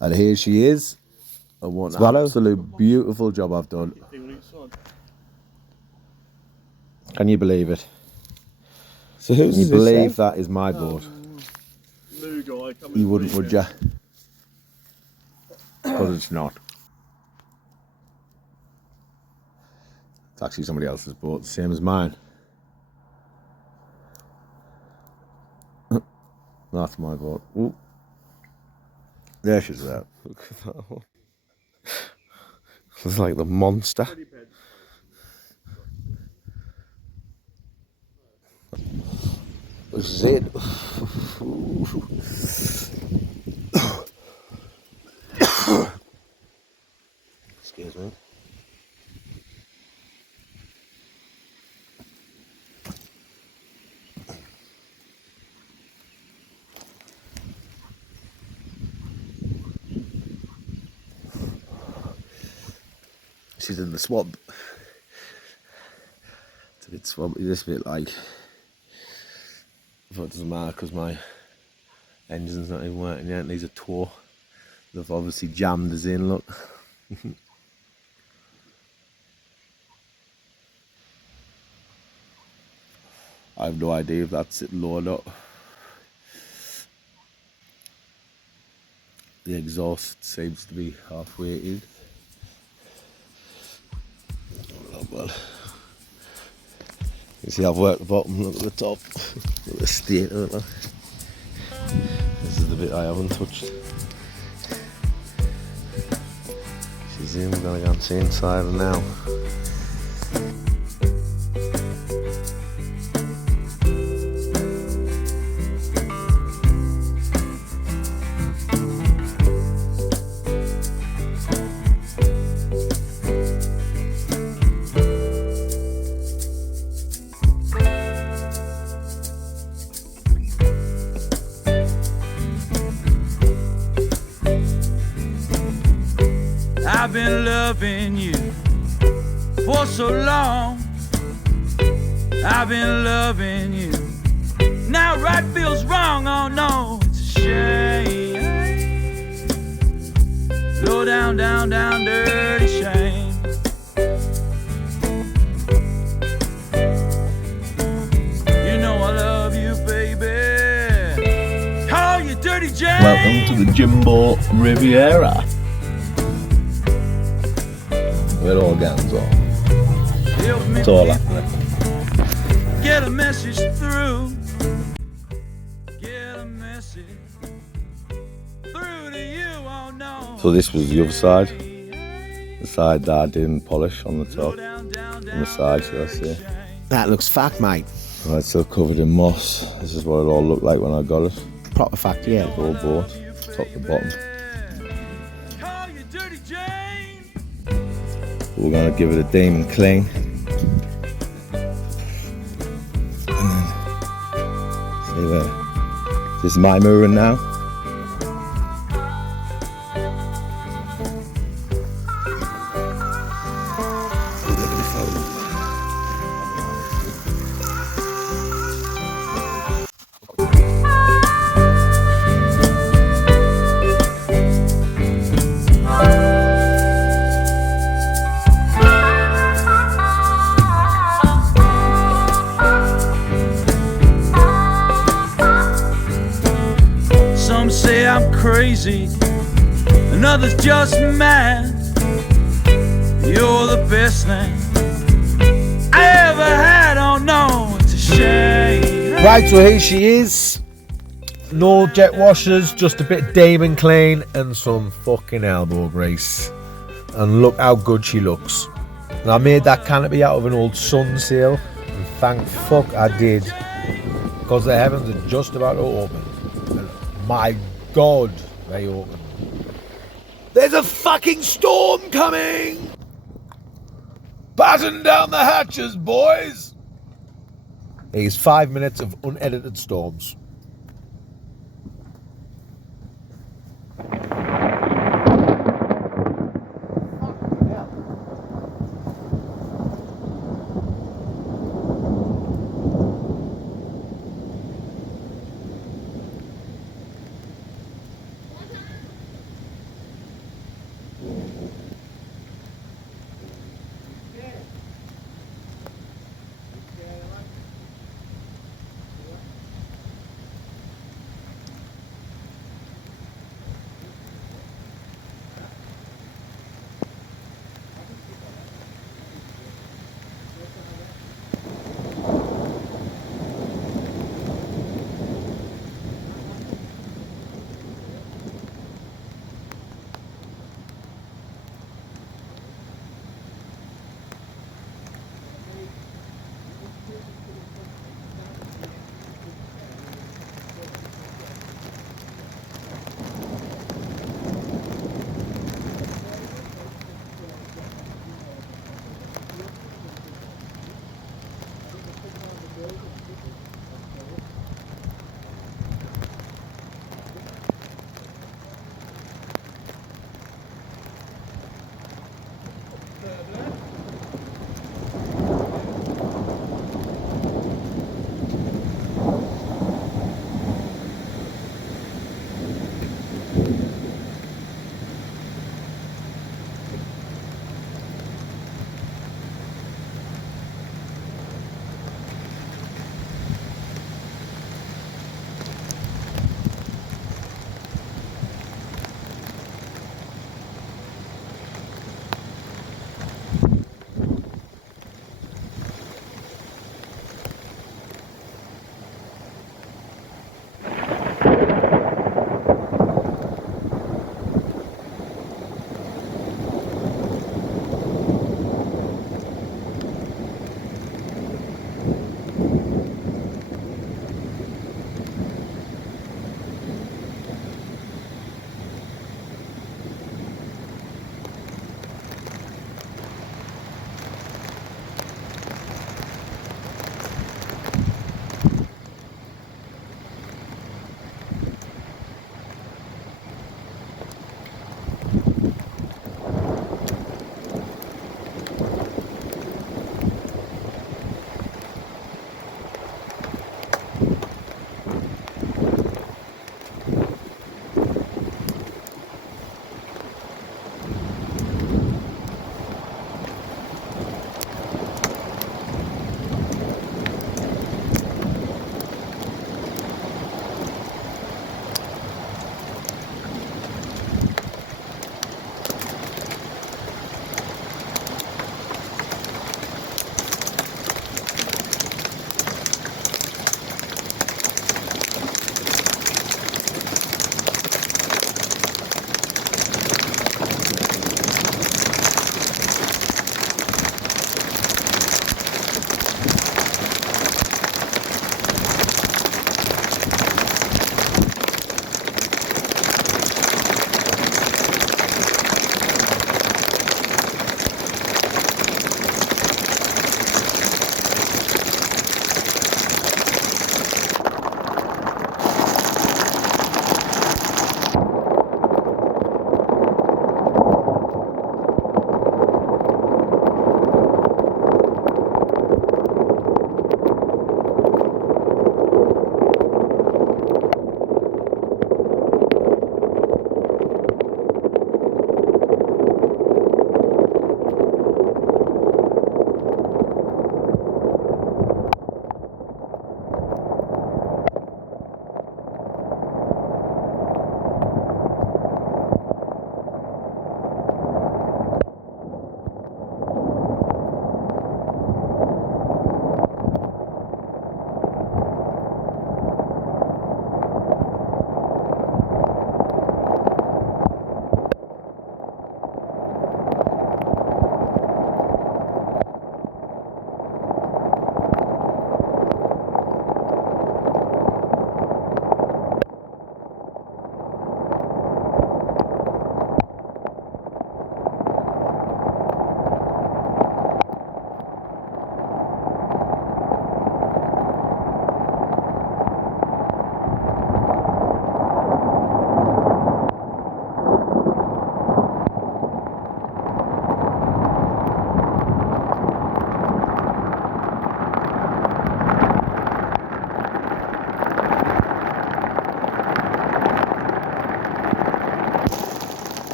And here she is. And what an absolute beautiful job I've done. Can you believe it? So who's Can you this believe then? that is my board? You wouldn't, would you? Because it's not. It's actually somebody else's boat, the same as mine. That's my boat. Ooh. There she's there. Look at that one. It's like the monster. This is it. Excuse me. She's in the swamp. It's a bit swampy, this bit like. But it doesn't matter because my engine's not even working yet. It needs a tour. They've obviously jammed us in, look. I have no idea if that's it low or not. The exhaust seems to be halfway in. Oh, well. You see, I've worked the bottom, look at the top. Look at the state of it, look. This is the bit I haven't touched. She's in, we're gonna go and see inside her now. I've been loving you for so long. I've been loving you. Now right feels wrong, oh no, it's a shame. Low down, down, down, dirty shame. You know I love you, baby. Oh, you dirty Jane. Welcome to the Jimbo Riviera. With all guns on. It's all happening. Get a message through. Get a message through to you, oh no. So this was the other side. The side that I didn't polish on the top. On the side, should I say. That looks fact, mate. Right, still covered in moss. This is what it all looked like when I got it. Proper fact, yeah. All boat, top to bottom. We're gonna give it a demon clean. And then see where. This is my mooring now. Some say I'm crazy, and others just mad. You're the best thing I ever had, oh no, it's a shame. Right, so here she is. No jet washers, just a bit Damon clean and some fucking elbow grease. And look how good she looks. And I made that canopy out of an old sunsail, and thank fuck I did, because the heavens are just about to open. And my God, they open. There's a fucking storm coming! Batten down the hatches, boys! Here's 5 minutes of unedited storms.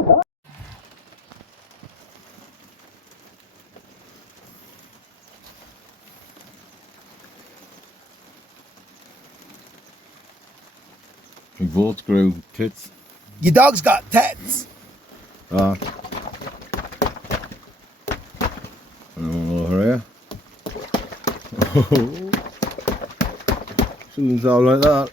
My boat grew tits. Your dog's got tits. Ah. Over here. Shouldn't sound like that.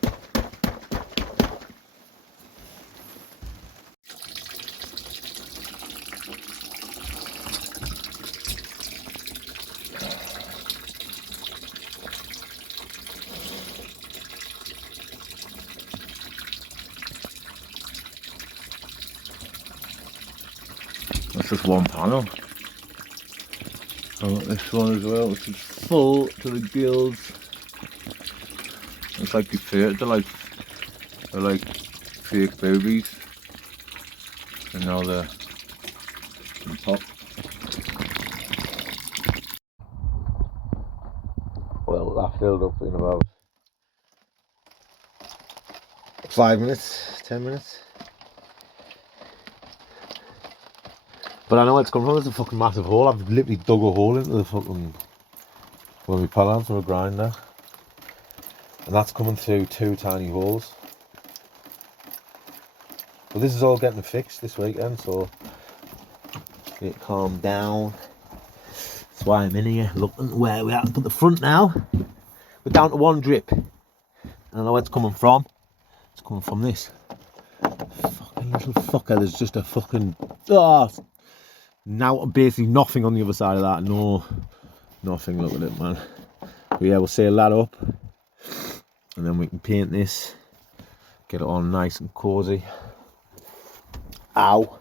That's just one panel. Oh, this one as well, which is full to the gills. It's like they're like fake boobies. And now they're on top. Well, that filled up in about 5 minutes, 10 minutes. But I know where it's coming from. There's a fucking massive hole. I've literally dug a hole into the fucking where we pull on for a grinder, and that's coming through 2 tiny holes. But this is all getting fixed this weekend, so get calm down. That's why I'm in here looking where we have to put the front now. We're down to 1 drip. And I know where it's coming from. It's coming from this. Fucking little fucker. There's just a fucking now basically nothing on the other side of that. No, nothing. Look at it, man. But yeah, we'll seal that up, and then we can paint this, get it on nice and cozy. Ow!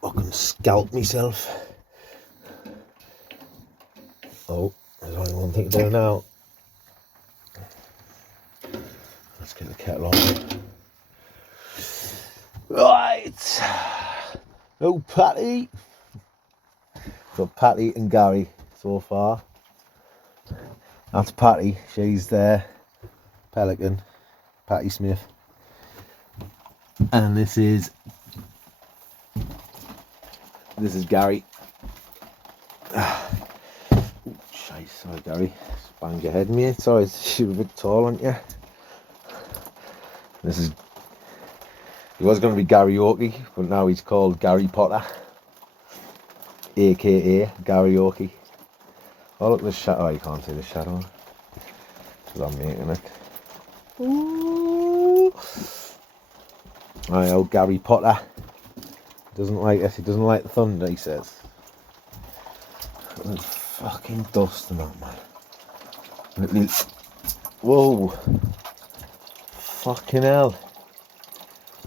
Fucking scalp myself. Oh, there's only one thing to do now. Let's get the kettle on. Right. Oh, Patty. Got Patty and Gary so far. That's Patty. She's there. Pelican. Patty Smith. And this is Gary. Shite, sorry Gary. Just banged your head, mate. Sorry, you were a bit tall, aren't you? This is. He was going to be karaoke, but now he's called Gary Potter, aka karaoke. Oh look, the shadow. Oh, you can't see the shadow because I'm making it. Ooh. I know Gary Potter doesn't like this. He doesn't like the thunder. He says. There's fucking dust in that, man. Whoa! Fucking hell!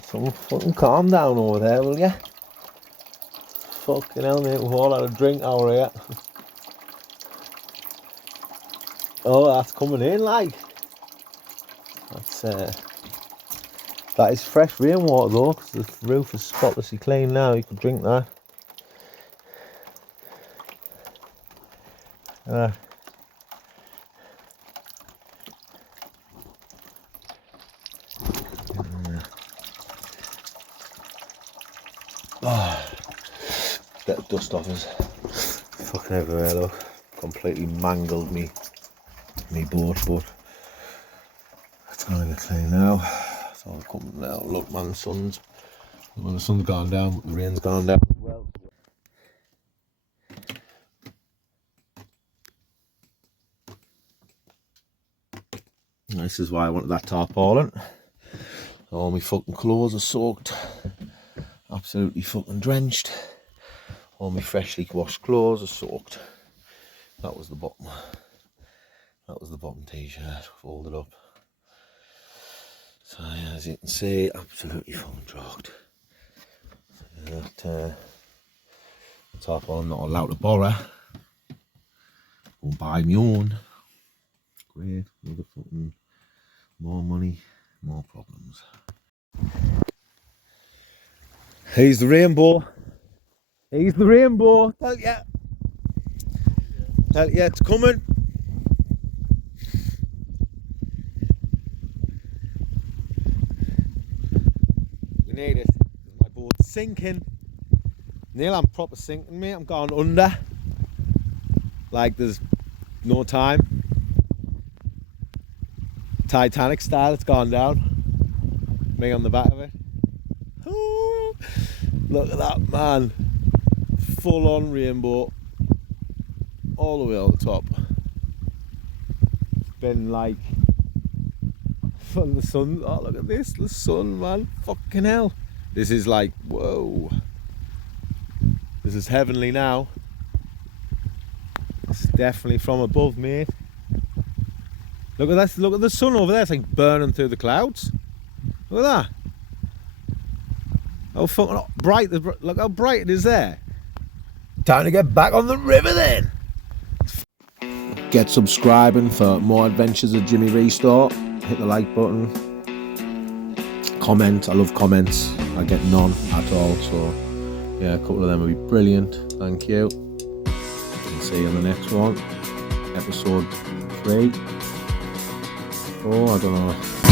Someone fucking calm down over there, will ya? Fucking hell, mate, we've all had a drink over here. Oh, that's coming in, like. That's, that is fresh rainwater though, because the roof is spotlessly clean now. You can drink that. Get the dust off us. Fucking everywhere though. Completely mangled me boat, but it's gonna get clean now. It's all coming now. Look, man, the sun's gone down, the rain's gone down as well. This is why I wanted that tarpaulin. All my fucking clothes are soaked. Absolutely fucking drenched. All my freshly washed clothes are soaked. That was the bottom. That was the bottom t-shirt folded up. So yeah, as you can see, absolutely fucking drogged. That top on, not allowed to borrow. Go and buy my own. Great, another fucking more money, more problems. Here's the rainbow. Here's the rainbow. Tell ya. Tell ya, it's coming. We need it. My boat boat's sinking. Neil, I'm proper sinking, mate. I'm going under. Like there's no time. Titanic style, it's gone down. Me on the back of it. Ooh, look at that, man. Full on rainbow. All the way on the top. It's been like from the sun. Oh, look at this, the sun, man. Fucking hell. This is like, whoa. This is heavenly now. It's definitely from above, mate. Look at that, look at the sun over there. It's like burning through the clouds. Look at that. How fucking bright, look how bright it is there. Time to get back on the river then. Get subscribing for more adventures of Jimmy Restore. Hit the like button. Comment, I love comments. I get none at all, so yeah, a couple of them would be brilliant. Thank you. And see you on the next one. Episode 3. Oh, I don't know.